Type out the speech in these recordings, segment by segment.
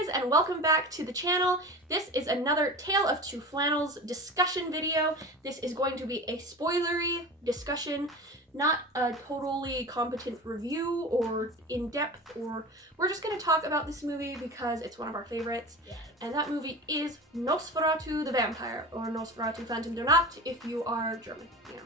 guys, and welcome back to the channel. This is another Tale of Two Flannels discussion video. This is going to be a spoilery discussion, not a totally competent review or in-depth, or we're just going to talk about this movie because it's one of our favorites. Yes. And that movie is Nosferatu the Vampire, or Nosferatu Phantom der Nacht if you are German, you know.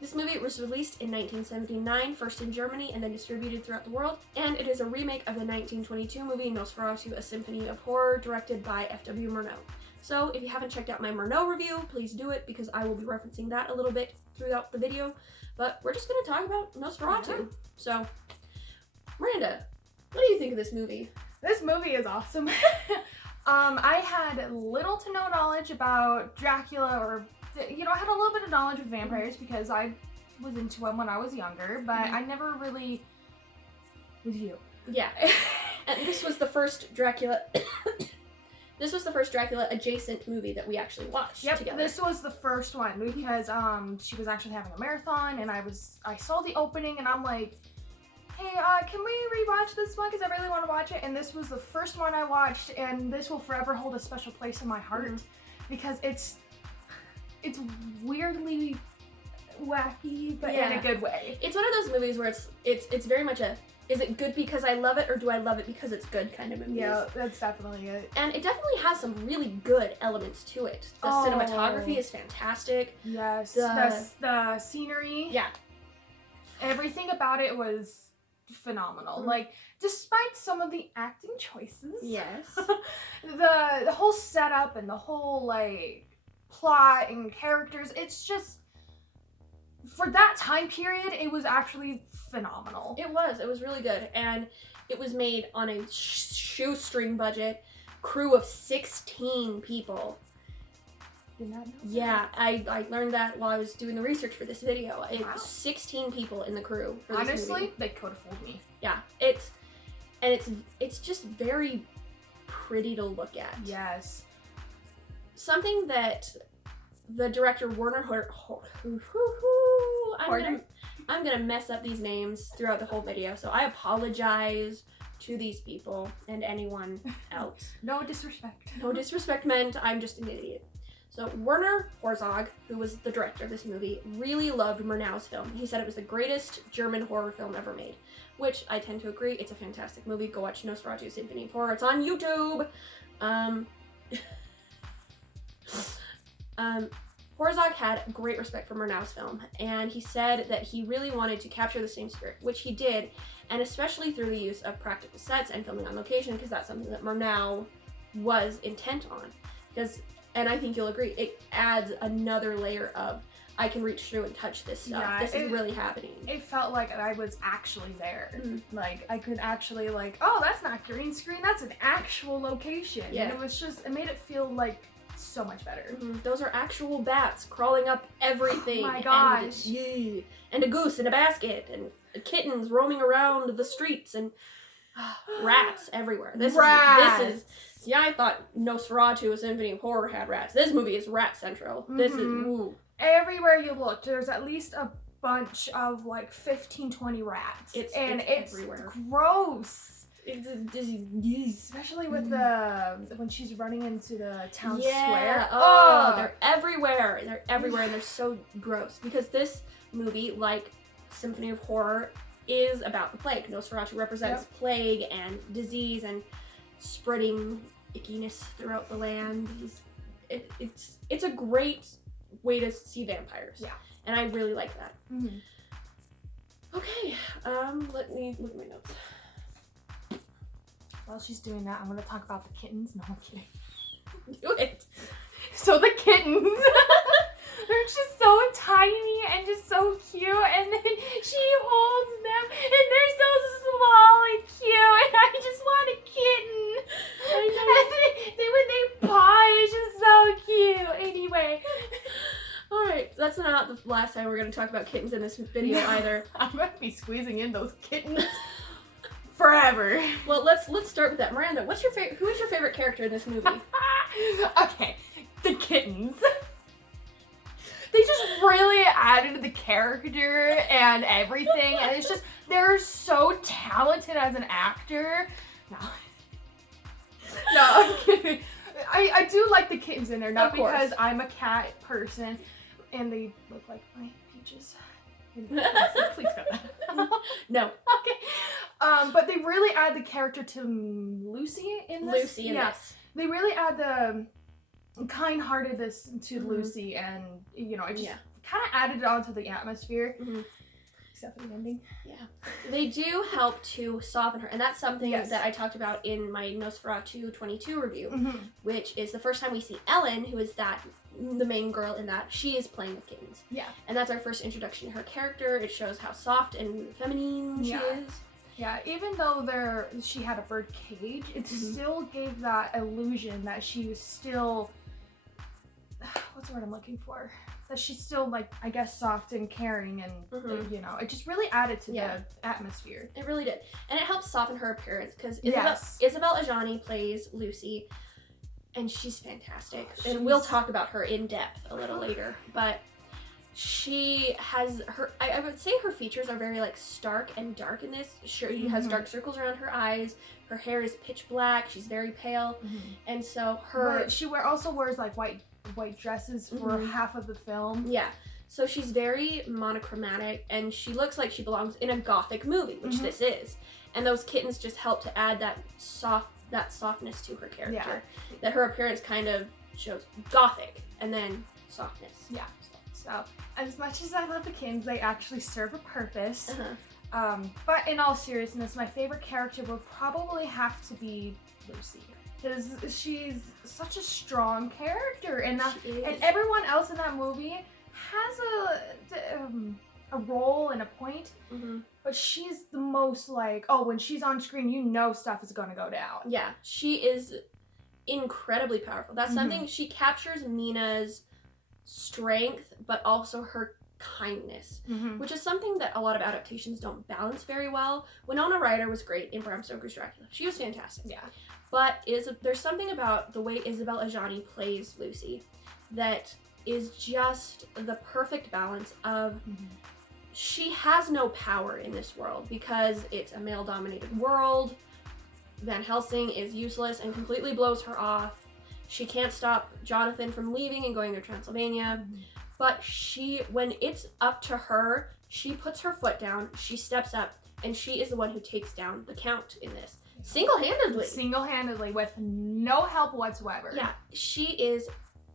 This movie was released in 1979, first in Germany and then distributed throughout the world, and it is a remake of the 1922 movie Nosferatu, A Symphony of Horror, directed by F.W. Murnau. So if you haven't checked out my Murnau review, please do it because I will be referencing that a little bit throughout the video, but we're just going to talk about Nosferatu. Yeah. So, Miranda, what do you think of this movie? This movie is awesome. I had little to no knowledge about Dracula, or I had a little bit of knowledge of vampires because I was into them when I was younger, but I never really was you. Yeah. And this was the first Dracula this was the first Dracula adjacent movie that we actually watched together. This was the first one because she was actually having a marathon and I saw the opening and I'm like, hey, can we rewatch this one because I really want to watch it? And this was the first one I watched, and this will forever hold a special place in my heart because it's weirdly wacky, but in a good way. It's one of those movies where it's very much a, is it good because I love it or do I love it because it's good kind of movie. Yeah, that's definitely it. And it definitely has some really good elements to it. The cinematography is fantastic. Yes. The scenery. Yeah. Everything about it was phenomenal. Like, despite some of the acting choices. Yes. the whole setup and the whole, like, plot and characters, it's just, for that time period, it was actually phenomenal. It was really good, and it was made on a shoestring budget, crew of 16 people. Did not know yeah, I learned that while I was doing the research for this video. It was 16 people in the crew for this Honestly, movie. they could have fooled me. Yeah, it's just very pretty to look at. Yes. Something that the director Werner I'm gonna mess up these names throughout the whole video, so I apologize to these people and anyone else. No disrespect. No disrespect meant, I'm just an idiot. So Werner Herzog, who was the director of this movie, really loved Murnau's film. He said it was the greatest German horror film ever made, which I tend to agree. It's a fantastic movie. Go watch Nosferatu Symphony of Horror. It's on YouTube. Herzog had great respect for Murnau's film, and he said that he really wanted to capture the same spirit, which he did, and especially through the use of practical sets and filming on location, because that's something that Murnau was intent on. And I think you'll agree, it adds another layer of, I can reach through and touch this stuff. Yeah, this is really happening. It felt like I was actually there. Like, I could actually, like, oh, that's not green screen, that's an actual location. Yeah. And it was just, it made it feel like so much better. Those are actual bats crawling up everything. Oh my gosh. And a goose in a basket, and kittens roaming around the streets, and rats everywhere. This is yeah, I thought Nosferatu, A Symphony of Horror had rats. This movie is rat central. This is woo. Everywhere you look, there's at least a bunch of like 15-20 rats. It's everywhere. Gross. Especially with when she's running into the town square. Oh, they're everywhere. They're everywhere, and they're so gross. Because this movie, like Symphony of Horror, is about the plague. Nosferatu represents plague and disease and spreading ickiness throughout the land. It's a great way to see vampires. Yeah. And I really like that. Okay, let me look at my notes. While she's doing that, I'm going to talk about the kittens. No, I'm kidding. Do it. So the kittens, they're just so tiny and just so cute, and then she holds them, and they're so small and cute, and I just want a kitten. I know. And then when they paw, it's just so cute. Anyway. Alright, that's not the last time we're going to talk about kittens in this video either. I'm going to be squeezing in those kittens. Forever. Well, let's start with that. Miranda, who is your favorite character in this movie? Okay, the kittens. They just really added the character and everything, and it's just, they're so talented as an actor. No. I do like the kittens in there, not Of course. because I'm a cat person, and they look like my peaches. Please cut that. No. Okay. But they really add the character to Lucy in this. Lucy in this. They really add the kind-heartedness to Mhm. Lucy, and you know, it just Yeah. kind of added it onto the atmosphere. Mhm. Except for the ending. Yeah. They do help to soften her, and that's something Yes. that I talked about in my Nosferatu 22 review, Mm-hmm. which is the first time we see Ellen, who is the main girl in that. She is playing with kittens. Yeah. And that's our first introduction to her character. It shows how soft and feminine she Yeah. is. Yeah, even though she had a bird cage, it Mhm. still gave that illusion that she was still, what's the word I'm looking for? That she's still, like, I guess, soft and caring, and Mhm. you know, it just really added to Yeah. the atmosphere. It really did. And it helps soften her appearance because Yes. Isabelle Adjani plays Lucy, and she's fantastic. And we'll talk about her in depth a little later. But she has I would say her features are very like stark and dark in this. She has Mhm. dark circles around her eyes. Her hair is pitch black. She's very pale. And so She also wears like white dresses for Mhm. half of the film. yeah. So she's very monochromatic, and she looks like she belongs in a gothic movie, which Mhm. this is. And those kittens just help to add that softness to her character. Yeah. That her appearance kind of shows gothic and then softness. Yeah. So as much as I love the kittens, they actually serve a purpose. Uh-huh. But in all seriousness, my favorite character would probably have to be Lucy, because she's such a strong character, and She is. and everyone else in that movie has a role and a point, Mhm. but she's the most like, oh, when she's on screen, you know stuff is gonna go down. Yeah, she is incredibly powerful. That's Mhm. something she captures Mina's strength, but also her kindness, Mm-hmm. which is something that a lot of adaptations don't balance very well. Winona Ryder was great in Bram Stoker's Dracula. She was fantastic. Yeah. But there's something about the way Isabelle Adjani plays Lucy that is just the perfect balance of she has no power in this world because it's a male-dominated world. Van Helsing is useless and completely blows her off. She can't stop Jonathan from leaving and going to Transylvania. But when it's up to her, she puts her foot down, she steps up, and she is the one who takes down the Count in this. Single-handedly. Single-handedly, with no help whatsoever. Yeah, she is,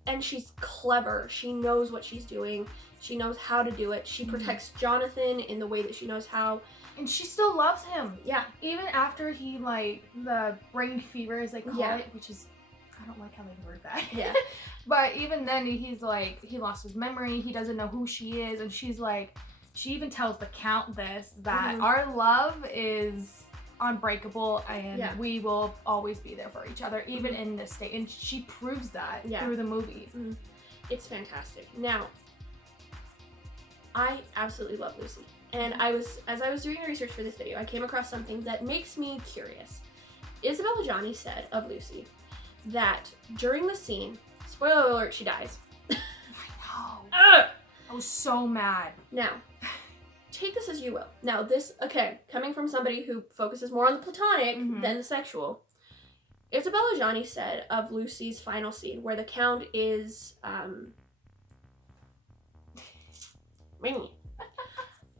and she's clever. She knows what she's doing. She knows how to do it. She protects Jonathan in the way that she knows how. And she still loves him. Yeah. Even after he, like, the brain fever, as they call Yeah. it, which is, I don't like how they word that. Yeah. But even then, he's like, he lost his memory, he doesn't know who she is, and she's like, she even tells the Count that Mhm. our love is unbreakable, and Yeah. we will always be there for each other, even in this state. And she proves that Yeah. through the movie. It's fantastic. Now, I absolutely love Lucy. And as I was doing research for this video, I came across something that makes me curious. Isabelle Adjani said of Lucy that during the scene, spoiler alert, she dies. I know. Ugh! I was so mad. Now, take this as you will. Now, coming from somebody who focuses more on the platonic Mhm. than the sexual, Isabelle Adjani said of Lucy's final scene, where the Count is,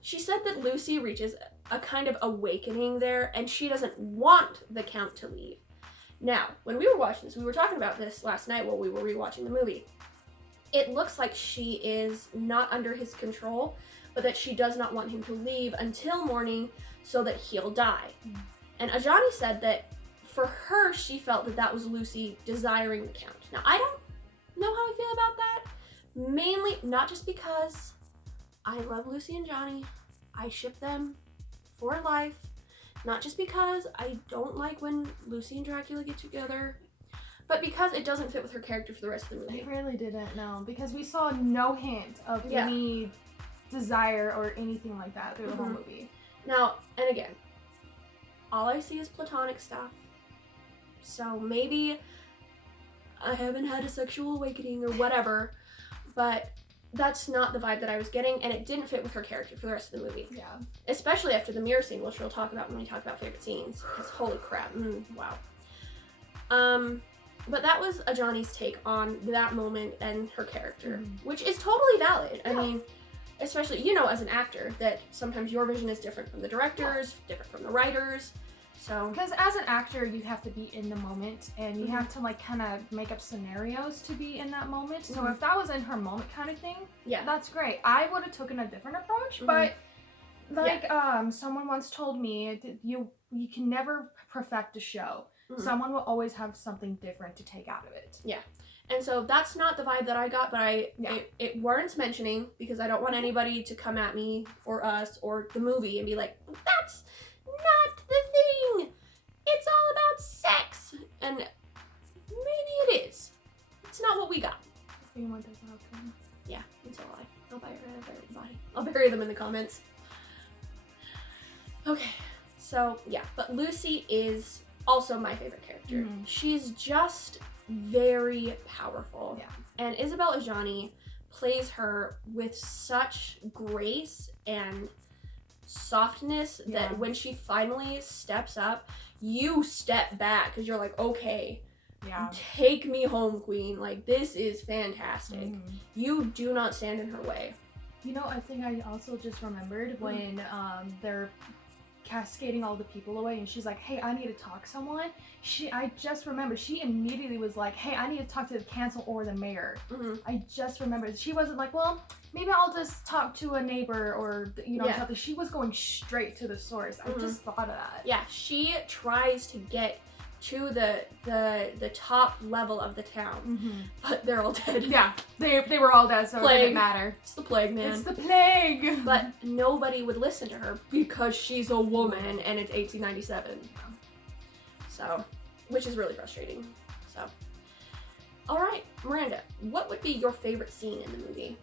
she said that Lucy reaches a kind of awakening there, and she doesn't want the Count to leave. Now, when we were watching this, we were talking about this last night while we were rewatching the movie. It looks like she is not under his control, but that she does not want him to leave until morning so that he'll die. And Adjani said that for her, she felt that that was Lucy desiring the Count. Now, I don't know how I feel about that. Mainly, not just because I love Lucy and Johnny. I ship them for life. Not just because I don't like when Lucy and Dracula get together, but because it doesn't fit with her character for the rest of the movie. It really didn't, no, because we saw no hint of Yeah. any desire or anything like that through the whole movie. Now, and again, all I see is platonic stuff. So maybe I haven't had a sexual awakening or whatever, but that's not the vibe that I was getting, and it didn't fit with her character for the rest of the movie. Yeah. Especially after the mirror scene, which we'll talk about when we talk about favorite scenes. Because holy crap, wow. But that was Ajani's take on that moment and her character, which is totally valid. I mean, especially, you know, as an actor, that sometimes your vision is different from the directors, different from the writers. So, because as an actor, you have to be in the moment, and you have to like kind of make up scenarios to be in that moment. So if that was in her moment kind of thing, that's great. I would have taken a different approach, but like someone once told me, you can never perfect a show. Someone will always have something different to take out of it. Yeah. And so that's not the vibe that I got, but it warrants mentioning, because I don't want anybody to come at me or us or the movie and be like, that's not the thing. It's all about sex. And maybe it is. It's not what we got. Yeah, it's all right. I'll bury the body. I'll bury them in the comments. Okay, so yeah, but Lucy is also my favorite character. She's just very powerful. Yeah. And Isabelle Adjani plays her with such grace and softness that when she finally steps up, you step back because you're like, okay, take me home, queen. Like, this is fantastic. You do not stand in her way. You know, I think I also just remembered when they're cascading all the people away and she's like, hey, I need to talk to someone. I just remembered she immediately was like, hey, I need to talk to the council or the mayor. I just remembered. She wasn't like, well, maybe I'll just talk to a neighbor or, you know, something. She was going straight to the source. I just thought of that. Yeah, she tries to get to the top level of the town, but they're all dead. Yeah, they were all dead, so it didn't matter. It's the plague, man. It's the plague. But nobody would listen to her because she's a woman and it's 1897. So, which is really frustrating. So, all right, Miranda, what would be your favorite scene in the movie?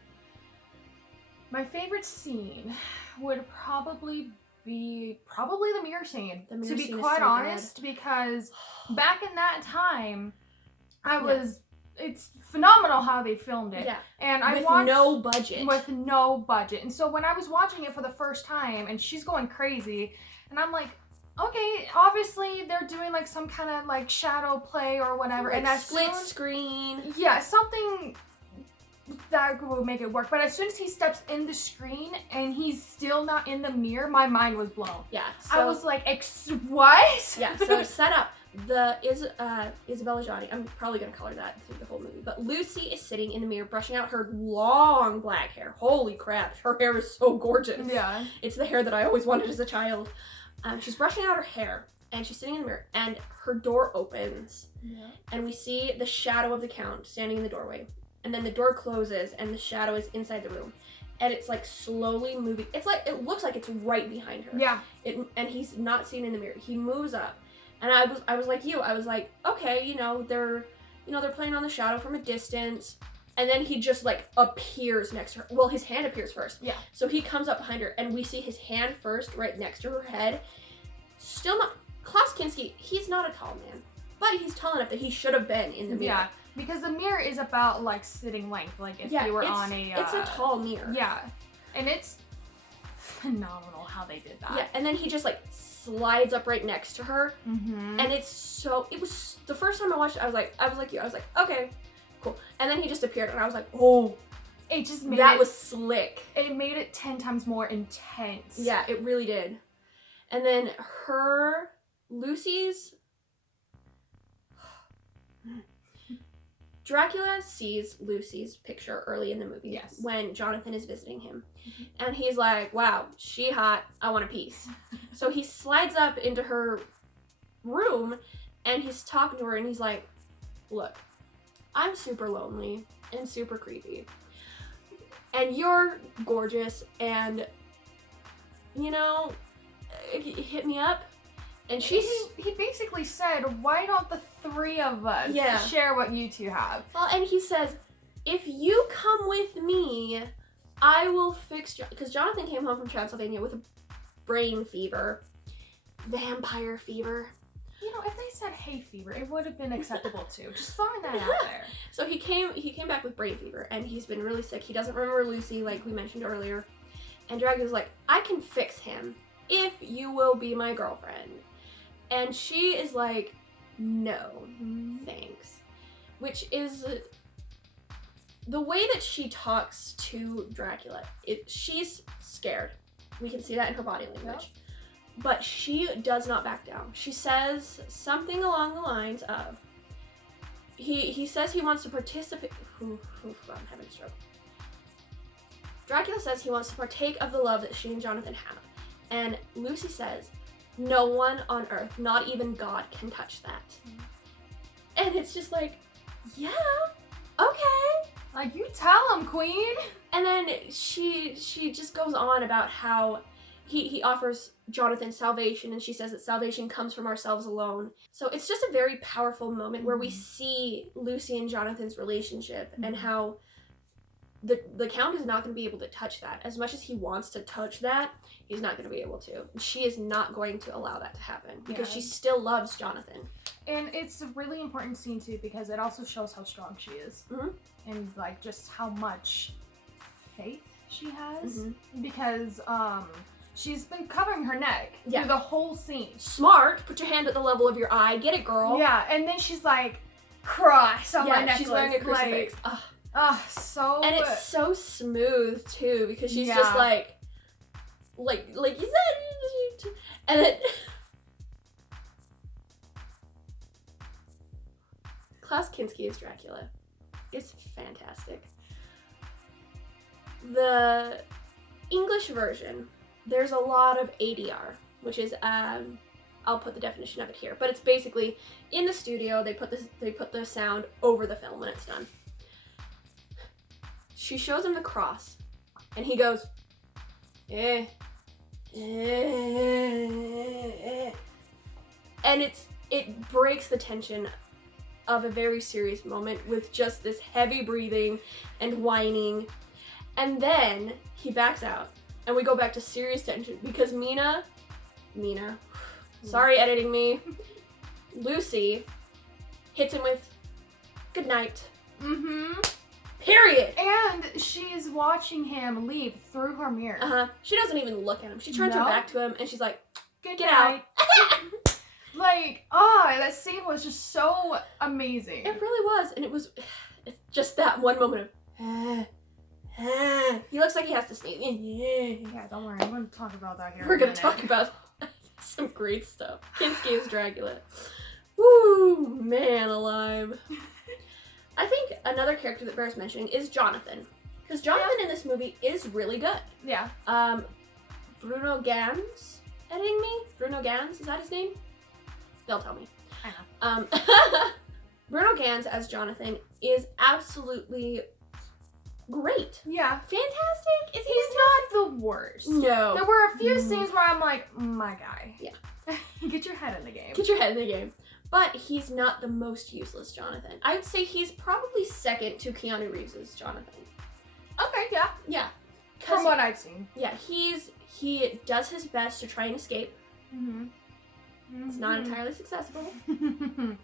My favorite scene would probably be the mirror scene, to be quite honest, because back in that time, it's phenomenal how they filmed it. Yeah. And I watched no budget. With no budget. And so when I was watching it for the first time and she's going crazy, and I'm like, okay, obviously they're doing like some kind of like shadow play or whatever, like and that split screen. Yeah, something that will make it work. But as soon as he steps in the screen and he's still not in the mirror, my mind was blown. Yeah. So, I was like, what? Yeah, so set up. Isabelle Adjani, I'm probably going to color that through the whole movie, but Lucy is sitting in the mirror brushing out her long black hair. Holy crap, her hair is so gorgeous. Yeah. It's the hair that I always wanted as a child. She's brushing out her hair, and she's sitting in the mirror, and her door opens, and we see the shadow of the Count standing in the doorway. And then the door closes and the shadow is inside the room. And it's like slowly moving. It looks like it's right behind her. Yeah. And he's not seen in the mirror. He moves up. And I was like you. I was like, okay, they're playing on the shadow from a distance. And then he just like appears next to her. Well, his hand appears first. Yeah. So he comes up behind her and we see his hand first right next to her head. Still not, Klaus Kinski, he's not a tall man. But he's tall enough that he should have been in the mirror. Yeah. Because the mirror is about like sitting length, like if you were on a. It's a tall mirror. Yeah, and it's phenomenal how they did that. Yeah, and then he just like slides up right next to her, and it was the first time I watched it. I was like you. I was like, okay, cool. And then he just appeared, and I was like, oh, it just made that was slick. It made it 10 times more intense. Yeah, it really did. And then Lucy's. Dracula sees Lucy's picture early in the movie when Jonathan is visiting him. And he's like, wow, she hot, I want a piece. So he slides up into her room and he's talking to her and he's like, look, I'm super lonely and super creepy. And you're gorgeous and, hit me up. And he basically said, why don't the three of us share what you two have? Well, and he says, if you come with me, I will fix you. Because Jonathan came home from Transylvania with a brain fever. Vampire fever. If they said hay fever, it would have been acceptable too. Just throwing that out there. So he came back with brain fever, and he's been really sick. He doesn't remember Lucy, like we mentioned earlier. And Dracula's like, I can fix him if you will be my girlfriend. And she is like, no, thanks. which is the way that she talks to Dracula. She's scared. We can see that in her body language. Yep. But she does not back down. She says something along the lines of, he says he wants to participate. I'm having a stroke. Dracula says he wants to partake of the love that she and Jonathan have. And Lucy says, no one on earth, not even God, can touch that. And it's just like, yeah, okay. Like, you tell him, queen. And then she just goes on about how he offers Jonathan salvation, and she says that salvation comes from ourselves alone. So it's just a very powerful moment where we see Lucy and Jonathan's relationship and how the Count is not going to be able to touch that. As much as he wants to touch that, he's not going to be able to. She is not going to allow that to happen because she still loves Jonathan. And it's a really important scene too because it also shows how strong she is. Mm-hmm. And like just how much faith she has. Mm-hmm. Because she's been covering her neck through the whole scene. Smart. Put your hand at the level of your eye. Get it, girl. Yeah, and then she's like, cross on my necklace. She's wearing a crucifix. So... And it's so smooth, too, because she's just like, is that... And then... Klaus Kinski as Dracula is fantastic. The English version, there's a lot of ADR, which is, I'll put the definition of it here, but it's basically, in the studio, they put the sound over the film when it's done. She shows him the cross, and he goes, and it breaks the tension of a very serious moment with just this heavy breathing and whining, and then he backs out, and we go back to serious tension because Mina, sorry editing me, Lucy hits him with good night. Mm-hmm. Period. And she's watching him leave through her mirror. She doesn't even look at him. She turns her back to him and she's like, get out. Like, that scene was just so amazing. It really was. And it was just that one moment of, he looks like he has to sneeze. Yeah, don't worry. I'm going to talk about that here. We're going to talk about some great stuff. Kinski as Dracula. Woo, man alive. I think another character that bears mentioning is Jonathan. Because Jonathan in this movie is really good. Yeah. Bruno Ganz editing me? Bruno Ganz, is that his name? They'll tell me. I know. Bruno Ganz as Jonathan is absolutely great. Yeah. Fantastic? He's not the worst. No. There were a few scenes where I'm like, my guy. Yeah. Get your head in the game. Get your head in the game. But he's not the most useless Jonathan. I would say he's probably second to Keanu Reeves' Jonathan. Okay, yeah. Yeah. From what I've seen. Yeah, he does his best to try and escape. Mm-hmm. It's not entirely successful. Can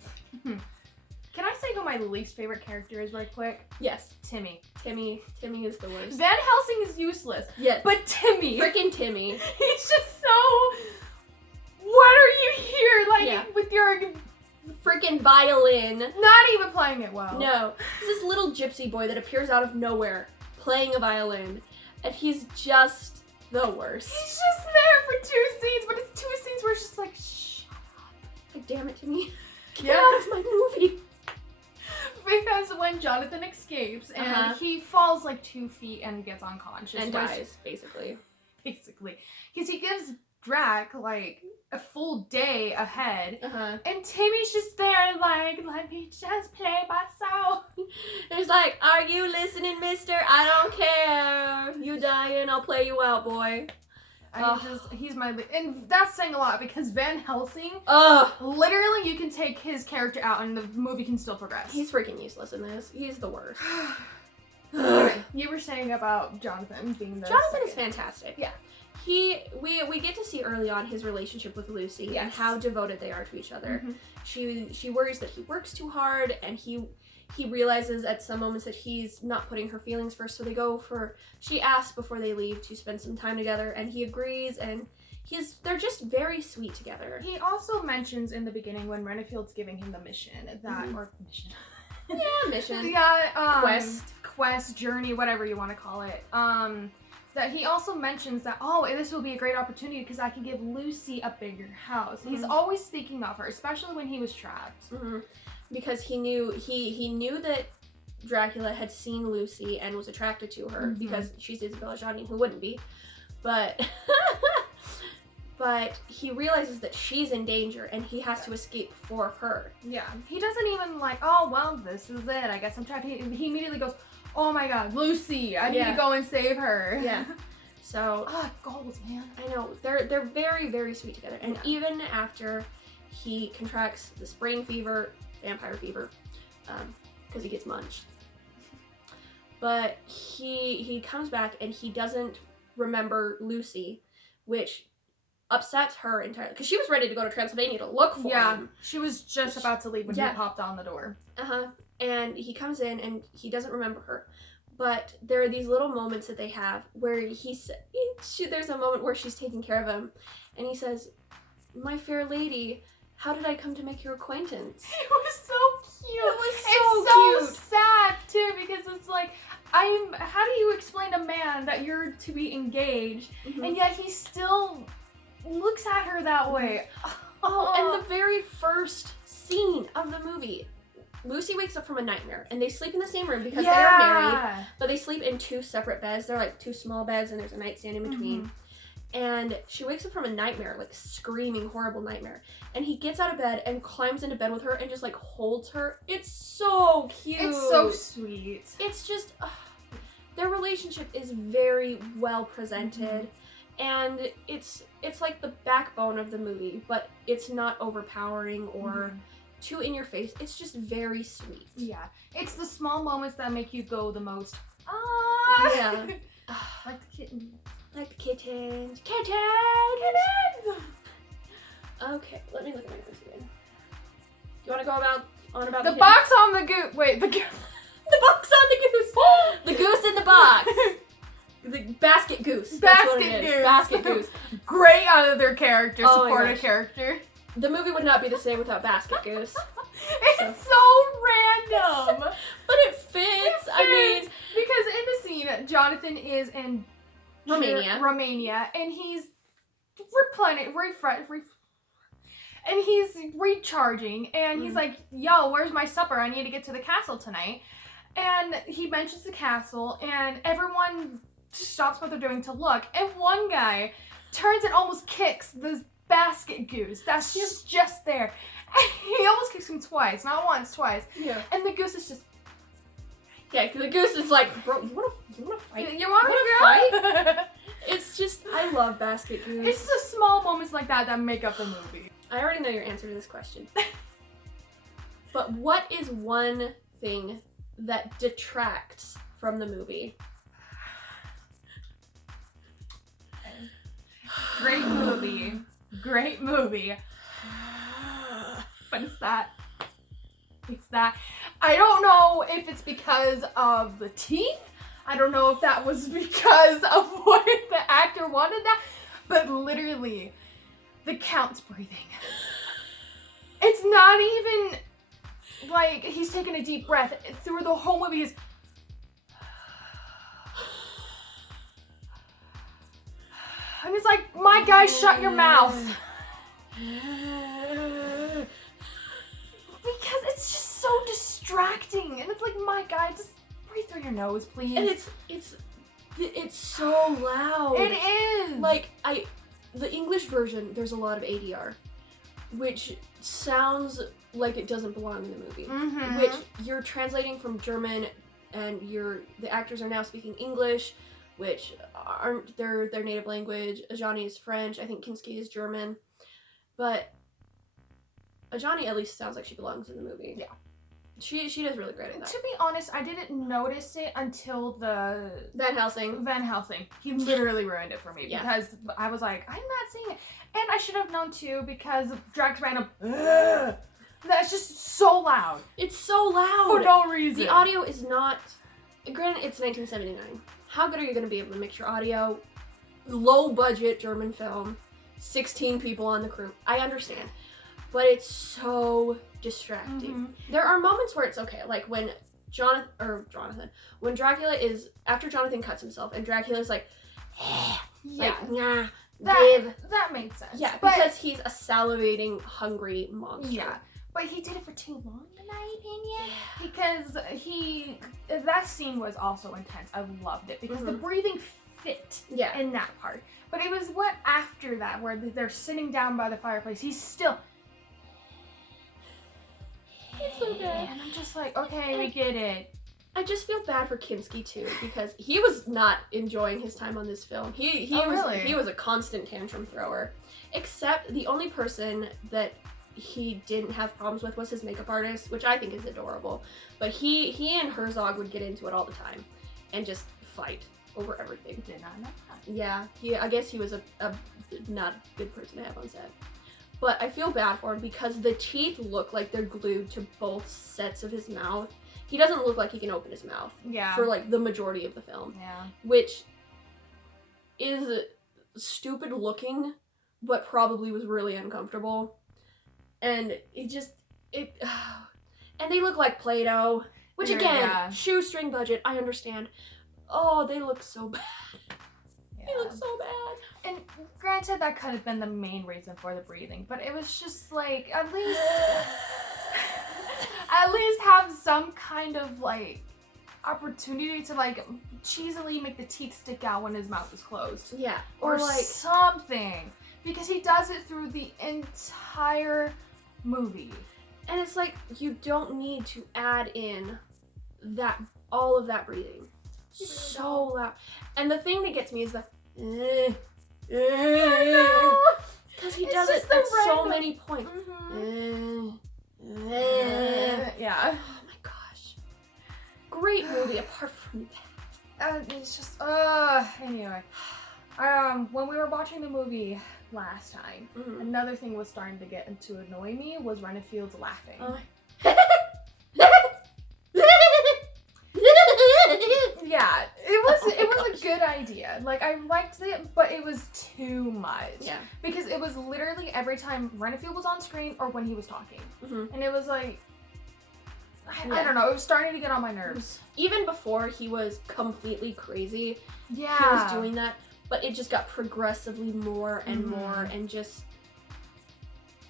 I say who my least favorite character is right quick? Yes. Timmy. Timmy is the worst. Van Helsing is useless. Yes. But Timmy. Freaking Timmy. He's just so... What are you here? Like, with your... freaking violin. Not even playing it well. No. This little gypsy boy that appears out of nowhere playing a violin. And he's just the worst. He's just there for 2 scenes, but it's 2 scenes where it's just like, shut up. Like, damn it, Timmy. Get out of my movie. Because when Jonathan escapes and he falls like 2 feet and gets unconscious. And dies, basically. Basically. Because he gives Drac, like, a full day ahead. And Timmy's just there like, let me just play myself. He's like, are you listening, mister? I don't care. You dying, I'll play you out, boy. He's my... And that's saying a lot because Van Helsing, literally you can take his character out and the movie can still progress. He's freaking useless in this. He's the worst. You were saying about Jonathan being the Jonathan second. is fantastic. Yeah. We get to see early on his relationship with Lucy and how devoted they are to each other. She worries that he works too hard, and he realizes at some moments that he's not putting her feelings first, so she asks before they leave to spend some time together, and he agrees, and they're just very sweet together. He also mentions in the beginning when Renifield's giving him the mission mission. Yeah, Quest. journey, whatever you want to call it. That he also mentions that, this will be a great opportunity because I can give Lucy a bigger house. Mm-hmm. He's always thinking of her, especially when he was trapped. Mm-hmm. Because he knew that Dracula had seen Lucy and was attracted to her because she's Isabella Gianni, who wouldn't be. But but he realizes that she's in danger and he has to escape for her. Yeah. He doesn't even this is it. I guess I'm trapped. He immediately goes, oh my god, Lucy, I need to go and save her. Yeah. So goals, man. I know. They're very, very sweet together. And even after he contracts the spring fever, vampire fever, because he gets munched. But he comes back and he doesn't remember Lucy, which upsets her entirely because she was ready to go to Transylvania to look for him. Yeah, she was just about to leave when he popped on the door. And he comes in and he doesn't remember her. But there are these little moments that they have where there's a moment where she's taking care of him and he says, "My fair lady, how did I come to make your acquaintance?" It was so cute. It was It's so sad too because it's like, how do you explain a man that you're to be engaged and yet he still looks at her that way? And the very first scene of the movie, Lucy wakes up from a nightmare and they sleep in the same room because they are married, but they sleep in two separate beds. They're like two small beds and there's a nightstand in between. And she wakes up from a nightmare, like screaming, horrible nightmare. And he gets out of bed and climbs into bed with her and just like holds her. It's so cute. It's so sweet. It's just, their relationship is very well presented. And it's like the backbone of the movie, but it's not overpowering or too in your face. It's just very sweet. Yeah. It's the small moments that make you go the most, yeah. Like the kitten. Like the kittens. Okay, let me look at my notes again. Do you want to go about the box on the goose? Wait, the goose. The box on the goose. The goose in the box. The basket goose. Basket goose. Great other character, supportive character. The movie would not be the same without Basket Goose. It's so random. But it fits. I mean, because in the scene, Jonathan is in Romania, and he's and he's recharging, and he's like, "Yo, where's my supper? I need to get to the castle tonight." And he mentions the castle, and everyone stops what they're doing to look, and one guy turns and almost kicks this basket goose that's just there. And he almost kicks him twice, not once, twice. Yeah. And the goose is just... Yeah, the goose is like, "Bro, you wanna fight? You wanna fight?" It's just, I love Basket Goose. It's the small moments like that that make up the movie. I already know your answer to this question. But what is one thing that detracts from the movie? Great movie. Great movie. But it's that. I don't know if it's because of the teeth. I don't know if that was because of what the actor wanted that. But literally, the Count's breathing. It's not even like he's taking a deep breath. Through the whole movie, he's... And it's like, my guy, shut your mouth. Because it's just so distracting. And it's like, my guy, just breathe through your nose, please. And it's so loud. It is. Like, the English version, there's a lot of ADR, which sounds like it doesn't belong in the movie. Which you're translating from German, and the actors are now speaking English, which aren't their native language. Ajani is French. I think Kinski is German. But Ajani at least sounds like she belongs in the movie. Yeah. She does really great at that. To be honest, I didn't notice it until the... Van Helsing. He literally ruined it for me because I was like, I'm not seeing it. And I should have known too because Drax random... That's just so loud. It's so loud. For no reason. The audio is not... Granted, it's 1979. How good are you going to be able to mix your audio? Low budget German film. 16 people on the crew. I understand. But it's so distracting. There are moments where it's okay, like when when Dracula is, after Jonathan cuts himself and Dracula's like, nah, that makes sense. Yeah, because he's a salivating, hungry monster. Yeah, but he did it for too long, in my opinion. Because that scene was also intense. I loved it because the breathing fit in that part. But it was what after that, where they're sitting down by the fireplace, he's still... It's so good. And I'm just like, okay, we get it. I just feel bad for Kinski too, because he was not enjoying his time on this film. He was a constant tantrum thrower. Except the only person that he didn't have problems with was his makeup artist, which I think is adorable. But he and Herzog would get into it all the time and just fight over everything. Did not know that. Yeah, I guess he was a not good person to have on set. But I feel bad for him because the teeth look like they're glued to both sets of his mouth. He doesn't look like he can open his mouth for like the majority of the film. Yeah. Which is stupid looking, but probably was really uncomfortable. And and they look like Play-Doh, which again, shoestring budget, I understand. Oh, they look so bad. Yeah. They look so bad. And granted, that could have been the main reason for the breathing, but it was just like, at least have some kind of like opportunity to like cheesily make the teeth stick out when his mouth is closed. Yeah. Or like something. Because he does it through the entire movie. And it's like, you don't need to add in all of that breathing. So loud. And the thing that gets me is the because he does it at so many points. Yeah. Oh my gosh. Great movie apart from that. It's just anyway. When we were watching the movie last time, another thing was starting to get to annoy me was Renfield's laughing. Yeah, it was a good idea. Like, I liked it, but it was too much. Yeah. Because it was literally every time Renfield was on screen or when he was talking. And it was like, I don't know, it was starting to get on my nerves. Even before he was completely crazy, he was doing that, but it just got progressively more and more and just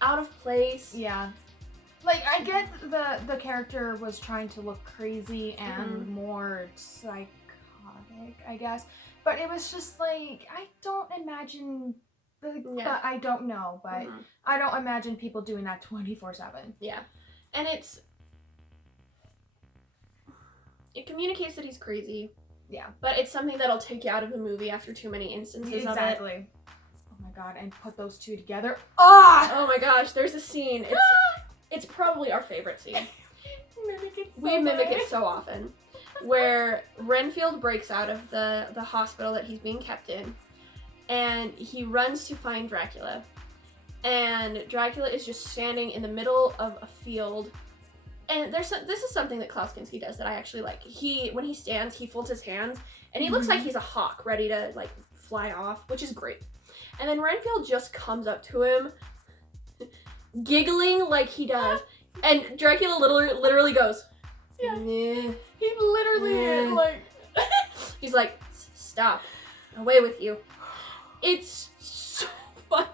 out of place. Yeah. Like, I get the character was trying to look crazy and more psychotic, I guess. But it was just like, I don't imagine, I don't know, but I don't imagine people doing that 24/7. Yeah. And it communicates that he's crazy. Yeah. But it's something that'll take you out of the movie after too many instances of it. Exactly. Oh my god, and put those two together. Oh my gosh, there's a scene. It's probably our favorite scene. We mimic it so often. Where Renfield breaks out of the hospital that he's being kept in, and he runs to find Dracula. And Dracula is just standing in the middle of a field. And this is something that Klaus Kinski does that I actually like. When he stands, he folds his hands, and he looks like he's a hawk ready to like fly off, which is great. And then Renfield just comes up to him, giggling like he does, and Dracula literally goes, yeah. He literally is like, he's like, stop, away with you. It's so funny.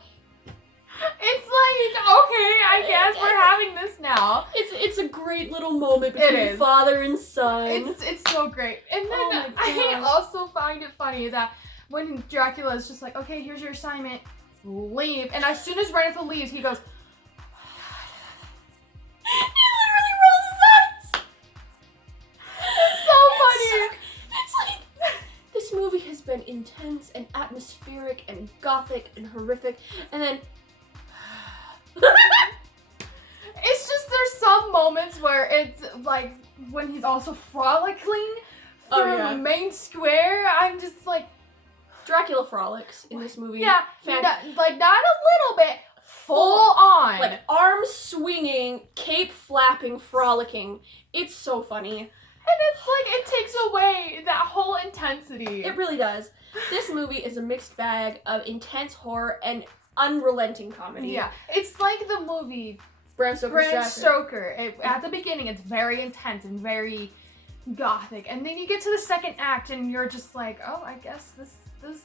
It's like, okay, I guess we're having this now. It's a great little moment between father and son. It's so great. And then I also find it funny that when Dracula is just like, okay, here's your assignment, leave. And as soon as Renfield leaves, he goes, he literally rolls his eyes. It's so funny. It's like, this movie has been intense and atmospheric and gothic and horrific, and then it's just there's some moments where it's like when he's also frolicking through Main Square. I'm just like, Dracula frolics in this movie. Yeah, not a little bit. Full on. Like, arms swinging, cape flapping, frolicking. It's so funny. And it's like, it takes away that whole intensity. It really does. This movie is a mixed bag of intense horror and unrelenting comedy. Yeah. It's like the movie Bram Stoker's Bram Dracula. Stoker. At the beginning, it's very intense and very gothic, and then you get to the second act, and you're just like, oh, I guess this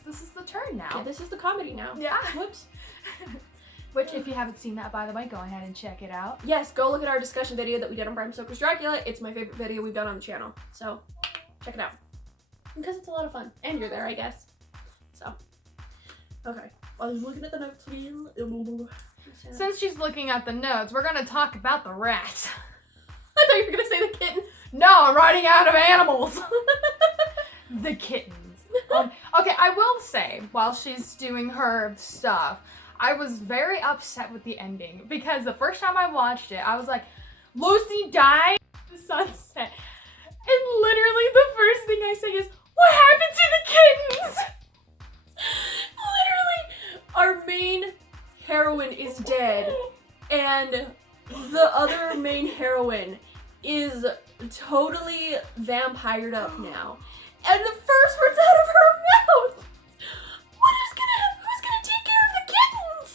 is the turn now. Yeah, this is the comedy now. Yeah. Whoops. Which, if you haven't seen that, by the way, go ahead and check it out. Yes, go look at our discussion video that we did on Bram Stoker's Dracula. It's my favorite video we've done on the channel. So, check it out. Because it's a lot of fun. And you're there, I guess. So, okay. I was looking at the notes again. Since she's looking at the notes, we're going to talk about the rat. I thought you were going to say the kitten. No, I'm running out of animals. The kittens. Okay, I will say, while she's doing her stuff, I was very upset with the ending because the first time I watched it, I was like, Lucy died in the sunset. And literally the first thing I say is, what happened to the kittens? Literally, our main heroine is dead, and the other main heroine is totally vampired up now. And the first words out of her mouth, who's gonna take care of the kittens?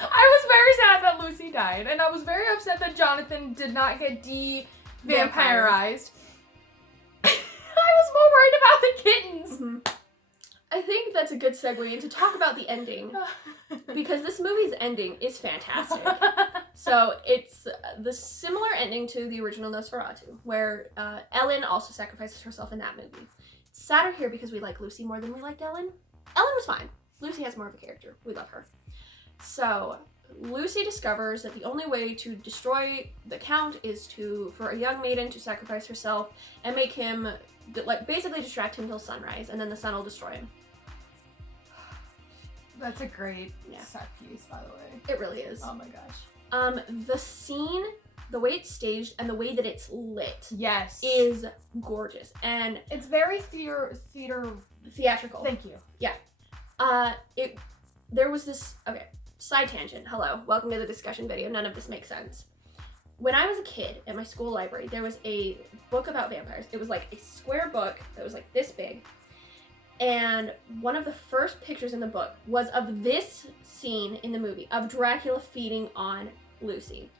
I was very sad that Lucy died, and I was very upset that Jonathan did not get de-vampirized. I was more worried about the kittens. Mm-hmm. I think that's a good segue into talk about the ending, because this movie's ending is fantastic. So it's the similar ending to the original Nosferatu, where Ellen also sacrifices herself in that movie. It's sadder here because we like Lucy more than we liked Ellen. Ellen was fine. Lucy has more of a character. We love her. So Lucy discovers that the only way to destroy the Count is for a young maiden to sacrifice herself and make him, basically distract him till sunrise, and then the sun will destroy him. That's a great set piece, by the way. It really is. Oh my gosh. The scene, the way it's staged and the way that it's lit, yes, is gorgeous, and it's very theatrical. Thank you. Yeah. There was this. Okay. Side tangent. Hello. Welcome to the discussion video. None of this makes sense. When I was a kid at my school library, there was a book about vampires. It was like a square book that was like this big. And one of the first pictures in the book was of this scene in the movie of Dracula feeding on Lucy.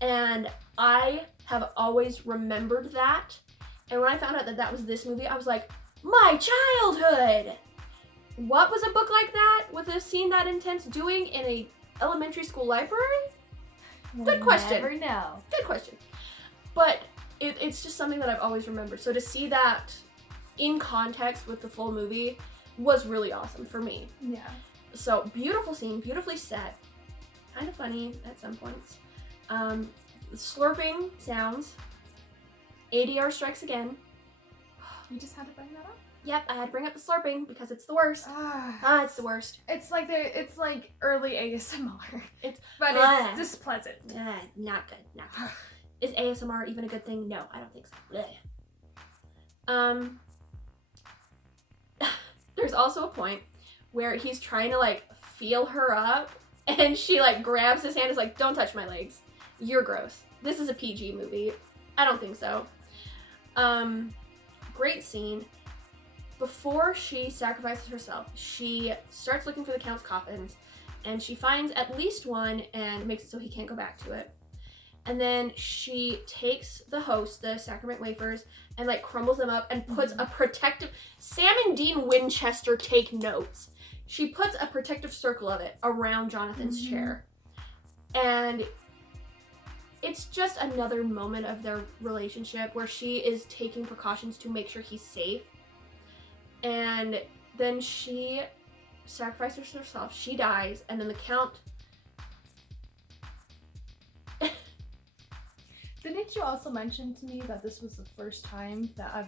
And I have always remembered that. And when I found out that that was this movie, I was like, my childhood! What was a book like that with a scene that intense doing in a elementary school library? Good question. Never know. Good question. But it's just something that I've always remembered. So to see that in context with the full movie was really awesome for me. Yeah. So beautiful scene, beautifully set. Kind of funny at some points. Slurping sounds. ADR strikes again. You just had to bring that up? Yep, I had to bring up the slurping because it's the worst. It's the worst. It's like early ASMR. It's displeasant. Not good. Not good. Is ASMR even a good thing? No, I don't think so. Blech. There's also a point where he's trying to feel her up, and she grabs his hand and is like, don't touch my legs. You're gross. This is a PG movie. I don't think so. Great scene. Before she sacrifices herself, she starts looking for the Count's coffins, and she finds at least one and makes it so he can't go back to it. And then she takes the host, the sacrament wafers, and crumbles them up and puts a protective... Sam and Dean Winchester take notes. She puts a protective circle of it around Jonathan's chair. And it's just another moment of their relationship where she is taking precautions to make sure he's safe. And then she sacrifices herself. She dies, and then the Count... Didn't you also mention to me that this was the first time that a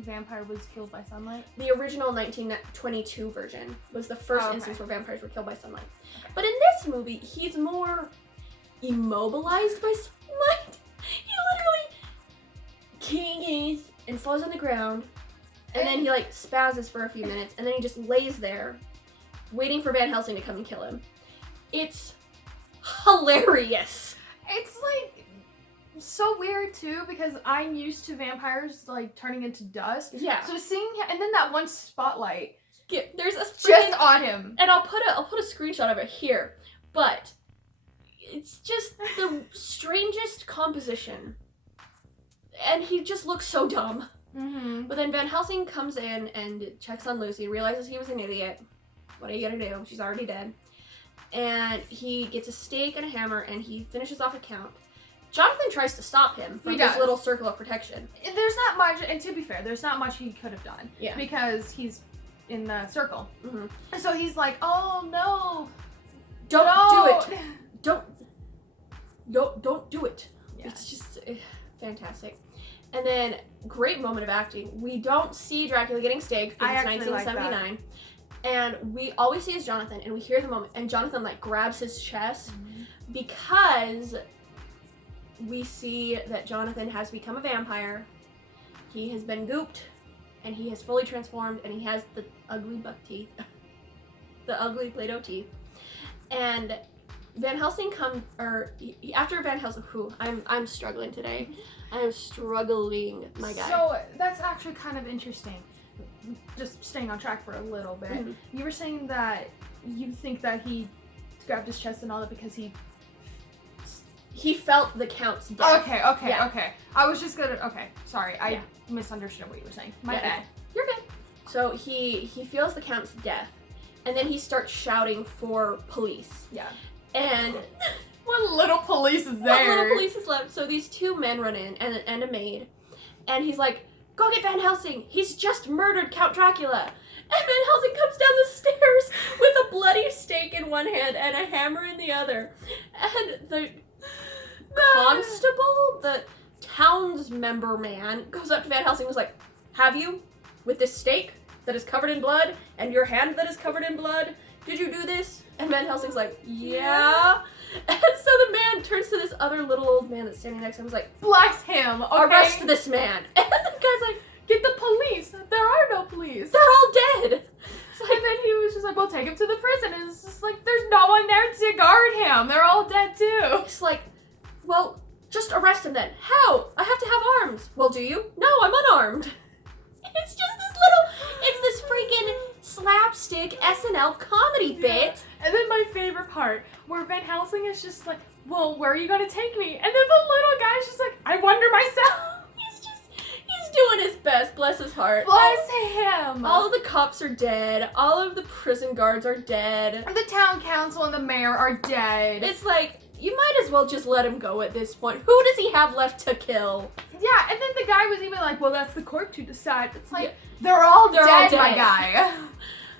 vampire was killed by sunlight? The original 1922 version was the first instance where vampires were killed by sunlight. Okay. But in this movie, he's more immobilized by sunlight. He literally can't and falls on the ground, and then he spazzes for a few minutes, and then he just lays there waiting for Van Helsing to come and kill him. It's hilarious. It's so weird too, because I'm used to vampires turning into dust. Yeah. So seeing him, and then that one spotlight. Yeah, there's a just on him. And I'll put a screenshot of it here. But it's just the strangest composition. And he just looks so dumb. Mm-hmm. But then Van Helsing comes in and checks on Lucy, realizes he was an idiot. What are you gonna do? She's already dead. And he gets a stake and a hammer, and he finishes off a count. Jonathan tries to stop him from this little circle of protection. There's not much, and to be fair, there's not much he could have done. Yeah. Because he's in the circle. Mm-hmm. And so he's like, oh no. Don't do it. Don't do it. Yeah. It's just fantastic. And then, great moment of acting. We don't see Dracula getting staked because it's 1979. And we always see is Jonathan, and we hear the moment, and Jonathan like grabs his chest because we see that Jonathan has become a vampire. He has been gooped, and he has fully transformed, and he has the ugly buck teeth, the ugly Play-Doh teeth. And Van Helsing after Van Helsing, I'm struggling today. I am struggling, my guy. So that's actually kind of interesting. Just staying on track for a little bit. Mm-hmm. You were saying that you think that he grabbed his chest and all that because he felt the Count's death. Okay. I was just gonna. Okay, sorry, I misunderstood what you were saying. My bad. You're good. So he feels the Count's death, and then he starts shouting for police. Yeah. And what little police is there? What little police is left? So these two men run in, and a maid, and he's like, "Go get Van Helsing! He's just murdered Count Dracula!" And Van Helsing comes down the stairs with a bloody stake in one hand and a hammer in the other. And the constable, the townsmember man, goes up to Van Helsing and was like, "Have you? With this stake that is covered in blood and your hand that is covered in blood? Did you do this?" And Van Helsing's like, "Yeah." And so the man turns to this other little old man that's standing next to him and was like, "Bless him, okay? Arrest this man." And the guy's like, "Get the police. There are no police. They're all dead." And then he was just like, "Well, take him to the prison." And it's just like, there's no one there to guard him. They're all dead too. It's like, well, just arrest him then. How? I have to have arms. Well, do you? No, I'm unarmed. It's just this freaking slapstick SNL comedy bit. And then my favorite part, where Van Helsing is just like, "Well, where are you gonna take me?" And then the little guy's just like, "I wonder myself." He's doing his best, bless his heart. Bless him. All of the cops are dead. All of the prison guards are dead. The town council and the mayor are dead. It's like, you might as well just let him go at this point. Who does he have left to kill? Yeah, and then the guy was even like, "Well, that's the court to decide." It's like, they're all dead, my guy.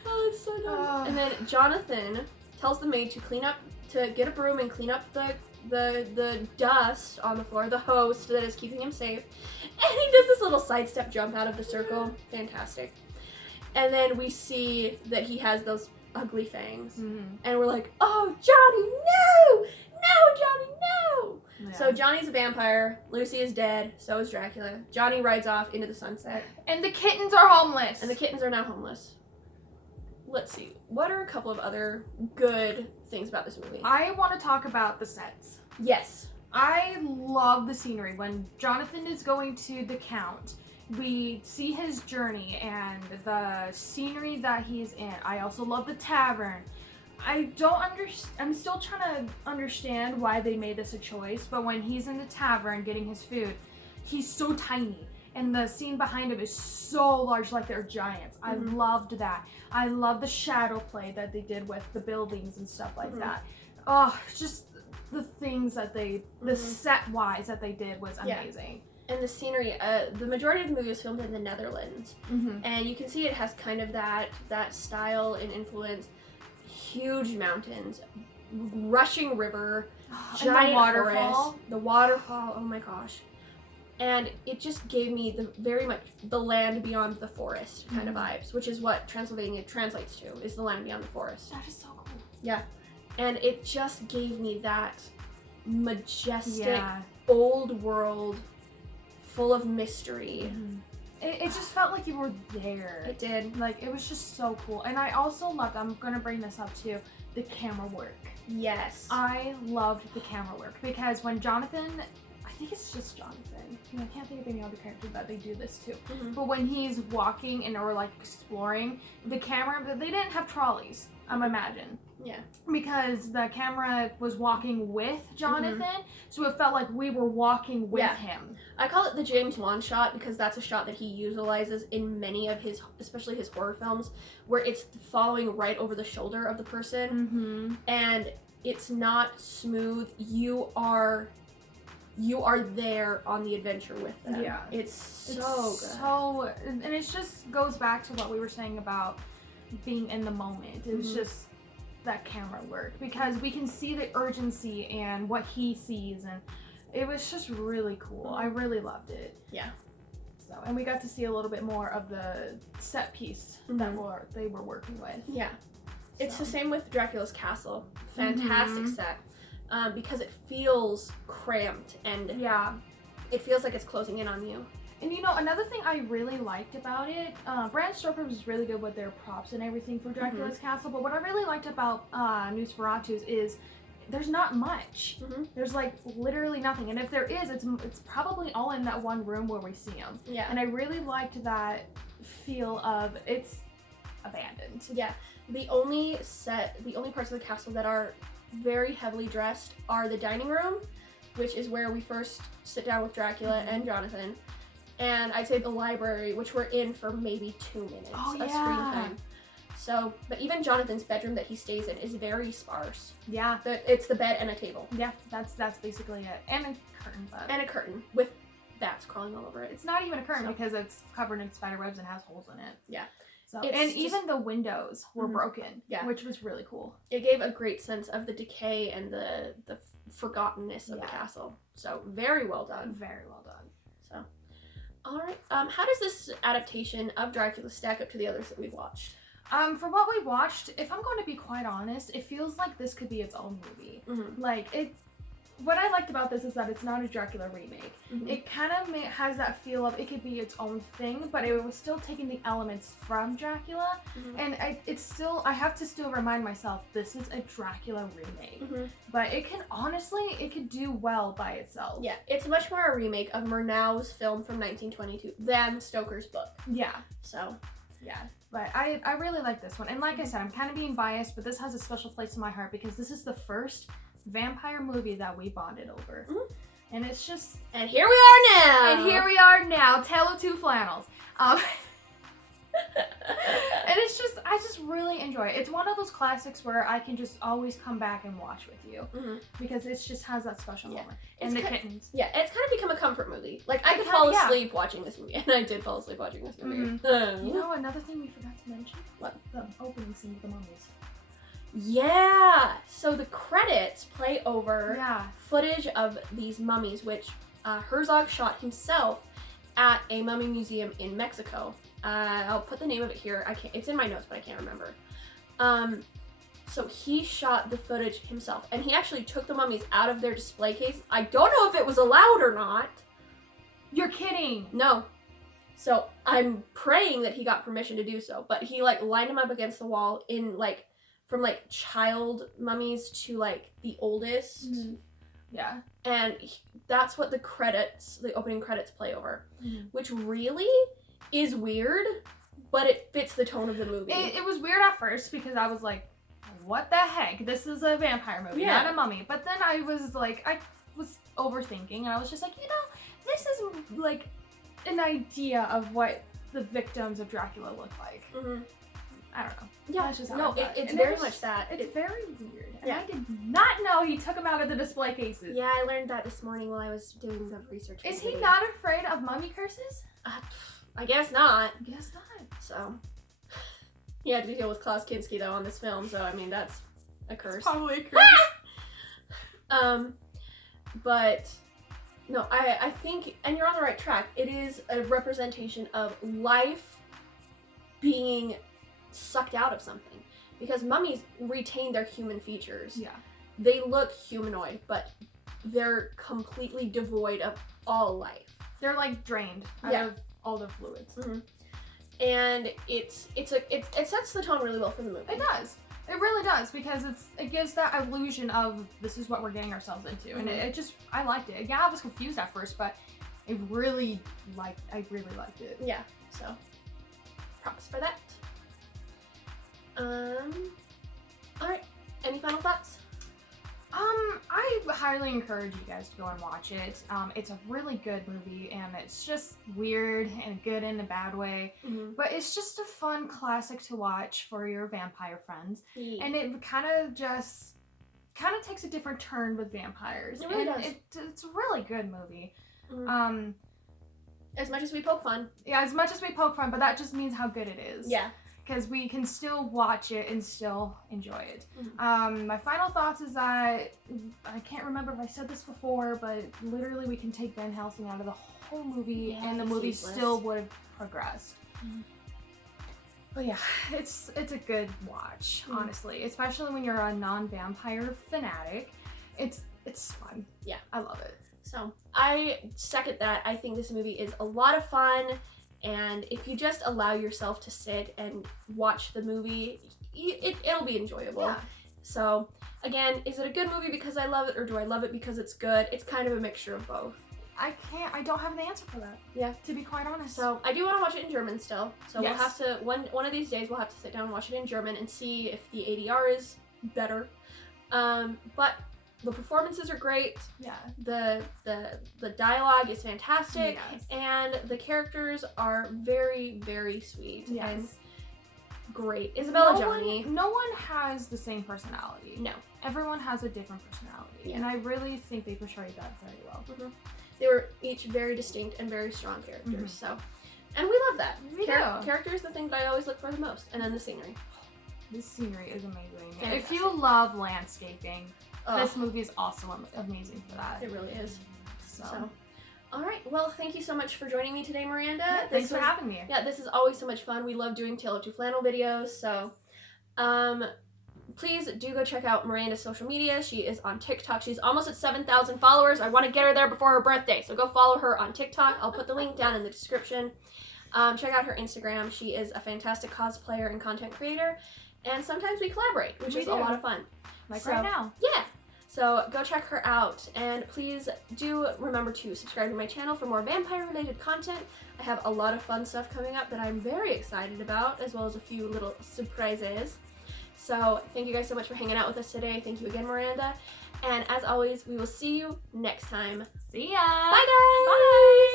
Oh, it's so dumb. And then Jonathan tells the maid to get a broom and clean up the dust on the floor, the host that is keeping him safe. And he does this little sidestep jump out of the circle. Fantastic. And then we see that he has those ugly fangs. Mm-hmm. And we're like, "Oh, Johnny, no! No, Johnny, no!" Yeah. So Johnny's a vampire, Lucy is dead, so is Dracula. Johnny rides off into the sunset. And the kittens are homeless. And the kittens are now homeless. Let's see. What are a couple of other good things about this movie? I want to talk about the sets. Yes. I love the scenery. When Jonathan is going to the Count, we see his journey and the scenery that he's in. I also love the tavern. I'm still trying to understand why they made this a choice, but when he's in the tavern getting his food, he's so tiny. And the scene behind him is so large, like they're giants. Mm-hmm. I loved that. I love the shadow play that they did with the buildings and stuff like that. Oh, just the things that the set-wise that they did was amazing. Yeah. And the scenery, the majority of the movie was filmed in the Netherlands. Mm-hmm. And you can see it has kind of that style and influence. Huge mountains, rushing river, giant waterfall. Forest, the waterfall, oh my gosh. And it just gave me very much the land beyond the forest kind of vibes, which is what Transylvania translates to, is the land beyond the forest. That is so cool. Yeah. And it just gave me that majestic, old world, full of mystery. Mm-hmm. It just felt like you were there. It did. Like, it was just so cool. And I also loved, I'm going to bring this up too, the camera work. Yes. I loved the camera work because when Jonathan, I think it's just Jonathan, I can't think of any other character that they do this to, but when he's walking and or like exploring, the camera, they didn't have trolleys, I'm imagining. Yeah. Because the camera was walking with Jonathan, so it felt like we were walking with him. I call it the James Wan shot because that's a shot that he utilizes in many of his, especially his horror films, where it's following right over the shoulder of the person, and it's not smooth. You are there on the adventure with them. Yeah, it's so good. So, and it just goes back to what we were saying about being in the moment. It was just that camera work, because we can see the urgency and what he sees, and it was just really cool. I really loved it. Yeah. So, and we got to see a little bit more of the set piece that they were working with. Yeah. It's the same with Dracula's castle. Fantastic set. Because it feels cramped and it feels like it's closing in on you. And you know, another thing I really liked about it, Bram Stoker was really good with their props and everything for Dracula's castle, but what I really liked about Nosferatu's is there's not much. There's like literally nothing, and if there is, it's probably all in that one room where we see them. Yeah. And I really liked that feel of it's abandoned. Yeah. The only parts of the castle that are very heavily dressed are the dining room, which is where we first sit down with Dracula and Jonathan, and I'd say the library, which we're in for maybe 2 minutes of screen time. So, but even Jonathan's bedroom that he stays in is very sparse. Yeah. It's the bed and a table. Yeah, that's basically it. And a curtain. And a curtain with bats crawling all over it. It's not even a curtain because it's covered in spider webs and has holes in it. Yeah. So, and even the windows were broken, which was really cool. It gave a great sense of the decay and the forgottenness of the castle. So very well done. Very well done. So, all right. How does this adaptation of Dracula stack up to the others that we've watched? For what we watched, if I'm going to be quite honest, it feels like this could be its own movie. Like what I liked about this is that it's not a Dracula remake. It kind of has that feel of it could be its own thing, but it was still taking the elements from Dracula, and I have to still remind myself this is a Dracula remake. But it could do well by itself. Yeah, it's much more a remake of Murnau's film from 1922 than Stoker's book. Yeah. So, yeah. But I really like this one, and like I said, I'm kind of being biased, but this has a special place in my heart because this is the first vampire movie that we bonded over. And it's just... And here we are now! And here we are now, Tale of Two Flannels. And it's just, I just really enjoy it. It's one of those classics where I can just always come back and watch with you. Because it just has that special moment. And the kittens. Yeah, it's kind of become a comfort movie. Like, I could fall asleep watching this movie, and I did fall asleep watching this movie. You know, another thing we forgot to mention? What? The opening scene with the mummies. Yeah! So the credits play over footage of these mummies, which Herzog shot himself at a mummy museum in Mexico. I'll put the name of it here. It's in my notes, but I can't remember. So he shot the footage himself, and he actually took the mummies out of their display case. I don't know if it was allowed or not. You're kidding! No. So I'm praying that he got permission to do so, but he like lined them up against the wall in like from like child mummies to like the oldest. Yeah. And that's what the opening credits play over, which really is weird, but it fits the tone of the movie. It was weird at first because I was like, what the heck? This is a vampire movie, not a mummy. But then I was like, I was overthinking, and I was just like, you know, this is like an idea of what the victims of Dracula look like. I don't know. Yeah, that's just how no, it's very much that. It's very weird. And I did not know he took them out of the display cases. Yeah, I learned that this morning while I was doing the research. Is he not afraid of mummy curses? I guess not. I guess not. So, he had to deal with Klaus Kinski though on this film, so I mean that's a curse. It's probably a curse. But no, I think, and you're on the right track. It is a representation of life being sucked out of something, because mummies retain their human features. Yeah, they look humanoid, but they're completely devoid of all life. They're like drained out of all the fluids. And it sets the tone really well for the movie. It does. It really does, because it gives that illusion of this is what we're getting ourselves into, and I liked it. Yeah, I was confused at first, but I really liked it. Yeah, so props for that. Alright, Any final thoughts? I highly encourage you guys to go and watch it. It's a really good movie, and it's just weird and good in a bad way. Mm-hmm. But it's just a fun classic to watch for your vampire friends. Yeah. And it kind of takes a different turn with vampires. It really and does. it's a really good movie. Mm-hmm. As much as we poke fun. Yeah, as much as we poke fun, but that just means how good it is. Yeah. Because we can still watch it and still enjoy it. Mm-hmm. My final thoughts is that, I can't remember if I said this before, but literally we can take Van Helsing out of the whole movie and the movie still would have progressed. Mm-hmm. But yeah, it's a good watch, honestly. Especially when you're a non-vampire fanatic. It's fun. Yeah. I love it. So, I second that. I think this movie is a lot of fun. And if you just allow yourself to sit and watch the movie, it'll be enjoyable. Yeah. So, again, is it a good movie because I love it, or do I love it because it's good? It's kind of a mixture of both. I don't have an answer for that. Yeah. To be quite honest. So, I do want to watch it in German still. So, Yes. we'll have to, one of these days, we'll have to sit down and watch it in German and see if the ADR is better. But the performances are great. Yeah. The dialogue is fantastic. Yes. And the characters are very, very sweet. Yes. And great. Isabella Johnny. No one has the same personality. No. Everyone has a different personality. Yeah. And I really think they portrayed that very well. Mm-hmm. They were each very distinct and very strong characters. Mhm. So, and we love that. We do. Character is the thing that I always look for the most. And then the scenery. This scenery is amazing. Fantastic. If you love landscaping, Ugh, this movie is also amazing for that. it really is. So, All right. Well, thank you so much for joining me today, Miranda. yeah, thanks for having me. Yeah, this is always so much fun. We love doing Tale of Two Flannel videos. So, please do go check out Miranda's social media. She is on TikTok. She's almost at 7,000 followers. I want to get her there before her birthday. So go follow her on TikTok. I'll put the link down in the description. Check out her Instagram. She is a fantastic cosplayer and content creator. And sometimes we collaborate, which is a lot of fun. Like So, right now. Yeah. So go check her out, and please do remember to subscribe to my channel for more vampire-related content. I have a lot of fun stuff coming up that I'm very excited about, as well as a few little surprises. So thank you guys so much for hanging out with us today. Thank you again, Miranda. And as always, we will see you next time. See ya! Bye, guys! Bye!